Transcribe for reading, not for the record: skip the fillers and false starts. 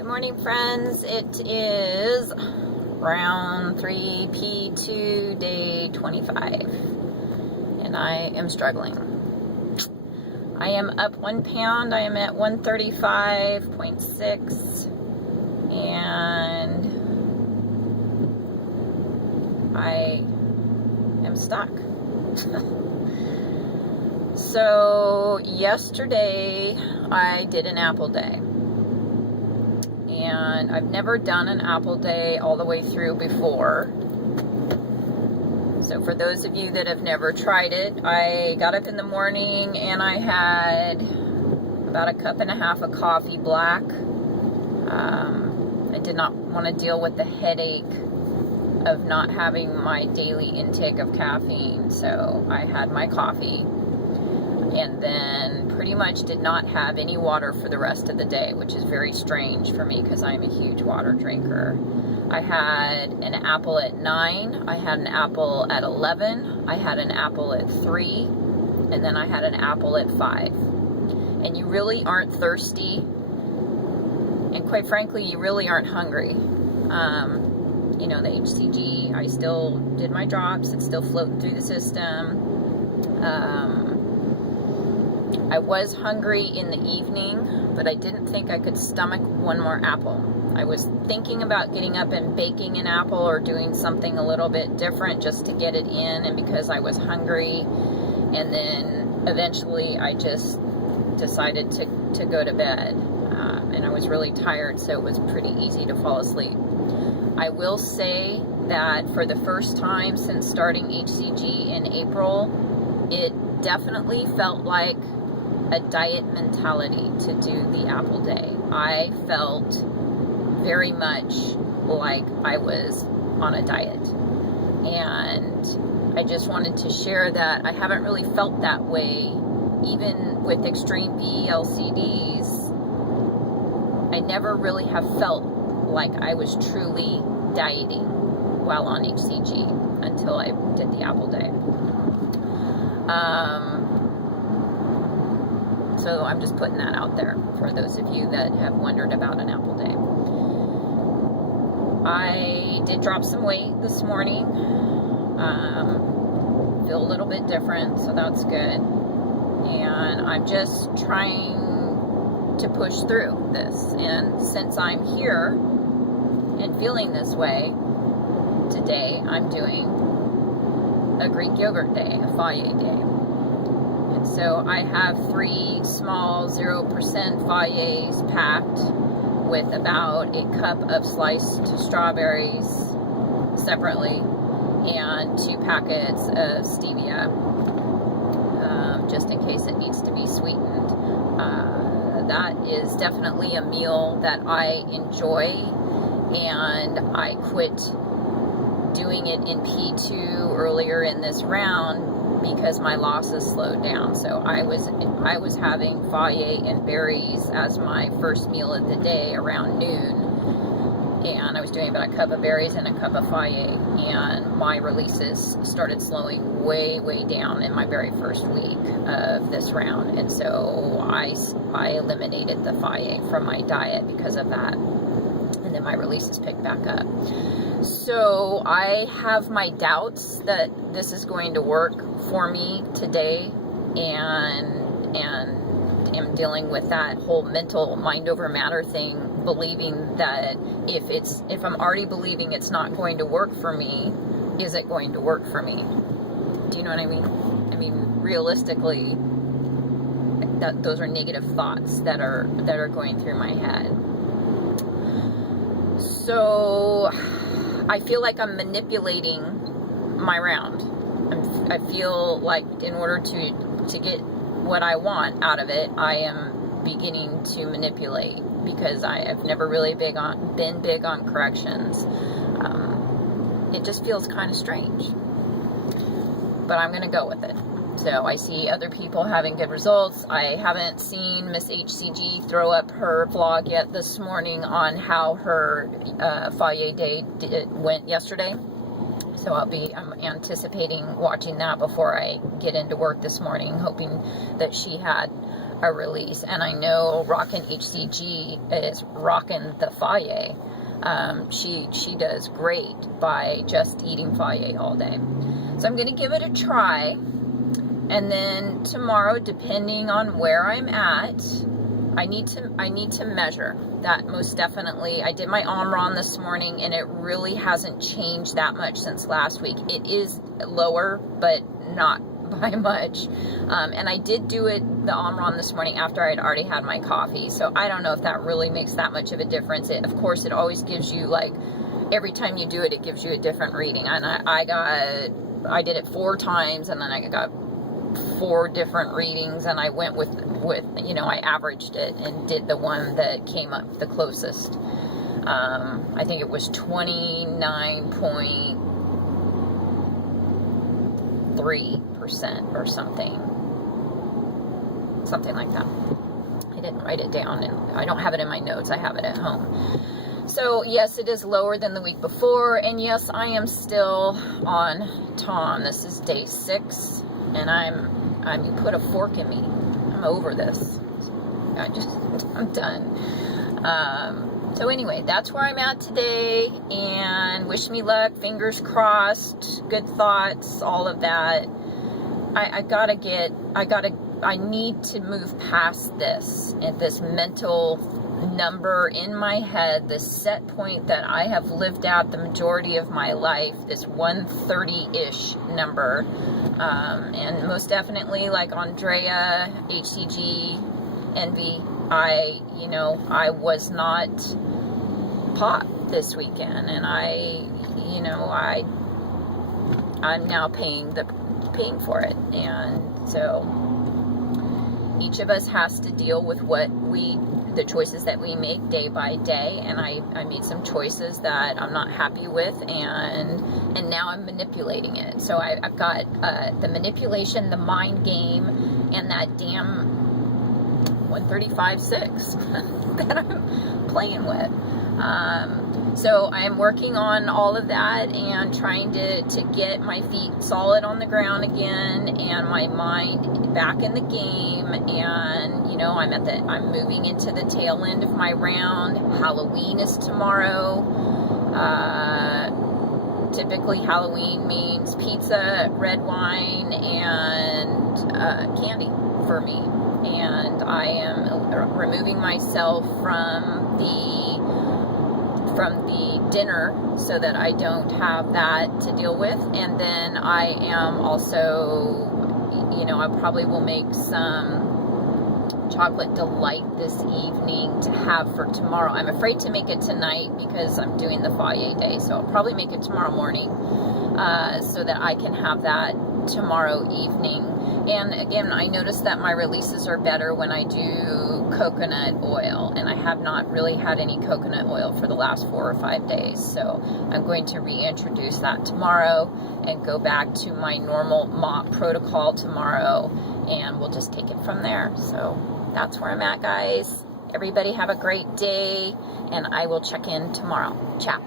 Good morning, friends. It is round 3P2 day 25, and I am struggling. I am up 1 pound. I am at 135.6, and I am stuck. So yesterday I did an apple day. And I've never done an apple day all the way through before. So for those of you that have never tried it, I got up in the morning and I had about a cup and a half of coffee black. I did not want to deal with the headache of not having my daily intake of caffeine. So I had my coffee and then pretty much did not have any water for the rest of the day, which is very strange for me because I'm a huge water drinker. I had an apple at 9, I had an apple at 11, I had an apple at 3, and then I had an apple at 5. And you really aren't thirsty, and quite frankly, you really aren't hungry. You know, the HCG, I still did my drops, it's still floating through the system. I was hungry in the evening, but I didn't think I could stomach one more apple. I was thinking about getting up and baking an apple or doing something a little bit different just to get it in, and because I was hungry, and then eventually I just decided to go to bed, and I was really tired, so it was pretty easy to fall asleep. I will say that for the first time since starting HCG in April, it definitely felt like a diet mentality to do the apple day. I felt very much like I was on a diet, and I just wanted to share that I haven't really felt that way even with extreme BLCDs. I never really have felt like I was truly dieting while on HCG until I did the apple day. So I'm just putting that out there for those of you that have wondered about an apple day. I did drop some weight this morning. Feel a little bit different, so that's good. And I'm just trying to push through this. And since I'm here and feeling this way, today I'm doing a Greek yogurt day, a Fage day. So I have 3 small 0% Fages packed with about a cup of sliced strawberries separately and 2 packets of stevia, just in case it needs to be sweetened. That is definitely a meal that I enjoy, and I quit doing it in P2 earlier in this round because my losses slowed down. So I was having Fage and berries as my first meal of the day around noon, and I was doing about a cup of berries and a cup of Fage, and my releases started slowing way down in my very first week of this round, and so I eliminated the Fage from my diet because of that, and then my releases picked back up. So I have my doubts that this is going to work for me today, and am dealing with that whole mental mind over matter thing, believing that if I'm already believing it's not going to work for me, is it going to work for me? Do you know what I mean? I mean, realistically, those are negative thoughts that are going through my head. So I feel like I'm manipulating my round. I feel like in order to get what I want out of it, I am beginning to manipulate because I have never really been big on corrections. It just feels kind of strange, but I'm going to go with it. So I see other people having good results. I haven't seen Miss HCG throw up her vlog yet this morning on how her Fage day went yesterday. So I'm anticipating watching that before I get into work this morning, hoping that she had a release, and I know Rockin' HCG is rocking the Fage. She does great by just eating Fage all day. So I'm going to give it a try, and then tomorrow, depending on where I'm at, I need to measure that most definitely. I did my Omron this morning, and it really hasn't changed that much since last week. It is lower, but not by much. And I did do the Omron this morning after I'd already had my coffee. So I don't know if that really makes that much of a difference. Of course, it always gives you, like, every time you do it, it gives you a different reading. And I did it 4 times, and then I got 4 different readings, and I went with I averaged it and did the one that came up the closest. I think it was 29.3% or something like that. I didn't write it down, and I don't have it in my notes. I have it at home. So yes, it is lower than the week before, and yes, I am still on Tom. This is day 6, and you put a fork in me. I'm over this. I'm done. So anyway, that's where I'm at today, and wish me luck, fingers crossed, good thoughts, all of that. I need to move past this, and this mental number in my head, this set point that I have lived at the majority of my life, this 130-ish number. And most definitely, like Andrea, HCG, Envy, I was not pop this weekend, and I'm now paying for it. And so each of us has to deal with the choices that we make day by day, and I made some choices that I'm not happy with, and now I'm manipulating it. So I've got the manipulation, the mind game, and that damn 135.6 that I'm playing with. So I'm working on all of that and trying to get my feet solid on the ground again, and my mind back in the game. And I'm moving into the tail end of my round. Halloween is tomorrow. Typically Halloween means pizza, red wine, and candy for me. And I am removing myself from the dinner so that I don't have that to deal with. And then I am also, I probably will make some chocolate delight this evening to have for tomorrow. I'm afraid to make it tonight because I'm doing the Fage day, so I'll probably make it tomorrow morning so that I can have that tomorrow evening. And again, I noticed that my releases are better when I do coconut oil, and I have not really had any coconut oil for the last 4 or 5 days, so I'm going to reintroduce that tomorrow and go back to my normal mop protocol tomorrow, and we'll just take it from there. So that's where I'm at, guys. Everybody have a great day, and I will check in tomorrow. Ciao.